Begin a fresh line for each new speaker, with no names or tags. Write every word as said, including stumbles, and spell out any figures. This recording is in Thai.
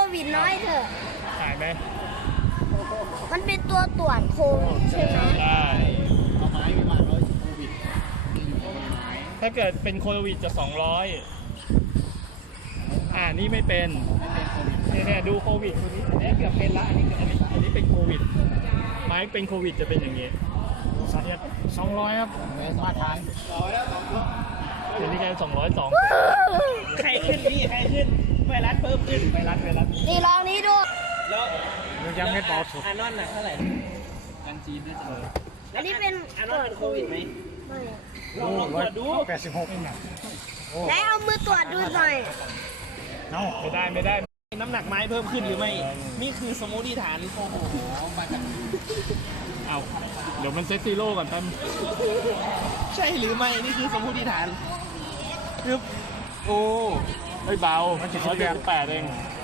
วิดน้อยเถอะ
หายไหม
มันเป็นตัวตรวจโควิดใช่ไหม
ใช่
เอาไม้ไปวางแล้วโควิดจะอยู่ในไม้
ถ้าเกิดเป็นโควิดจะสองร้อยอ่านี่ไม่เป็น
ไม่เป็นโควิด
เนี่ยเนี่ยดูโควิดคนนี้อันนี้เกือบเป็นละอันนี้อันนี้อันนี้เป็นโควิด ไม้เป็นโควิดจะเป็นอย่างนี้
สาเหตุสองร้อยครับมาตรฐาน
อันนี้แค่สองร้อยสอง
ใครขึ้นพี่ใครขึ้นไวรัสเพิ่มขึ้น
ไวรัสไวรัส
นี่ลองนี้ดู
แล้ว
ยังไม่เบาสุด
อานอนหนักเท่าไหร่
กันจีนได้จ้ะ
อันนี้เป็น
อานอนเป็นโควิดไหม
ไม่
ลองลองตรวจดู
แปดสิบหกเองนะ
ไหนเอามือตรวจดูหน่อย
เอ้า
ไม่ได้ไม่ได้
น้ำหนักไม้เพิ่มขึ้นหรือไม่ นี่คือสมมติฐานโอ้โหมาจาก
เอาเดี๋ยวมันเซตซีโร่ก่อนแป๊บ
ใช่หรือไม่ นี่คือสมมติฐานคือโอ้
เฮ้ยเบามันจะร้อยเจ็ดสิบแปดเอง
เ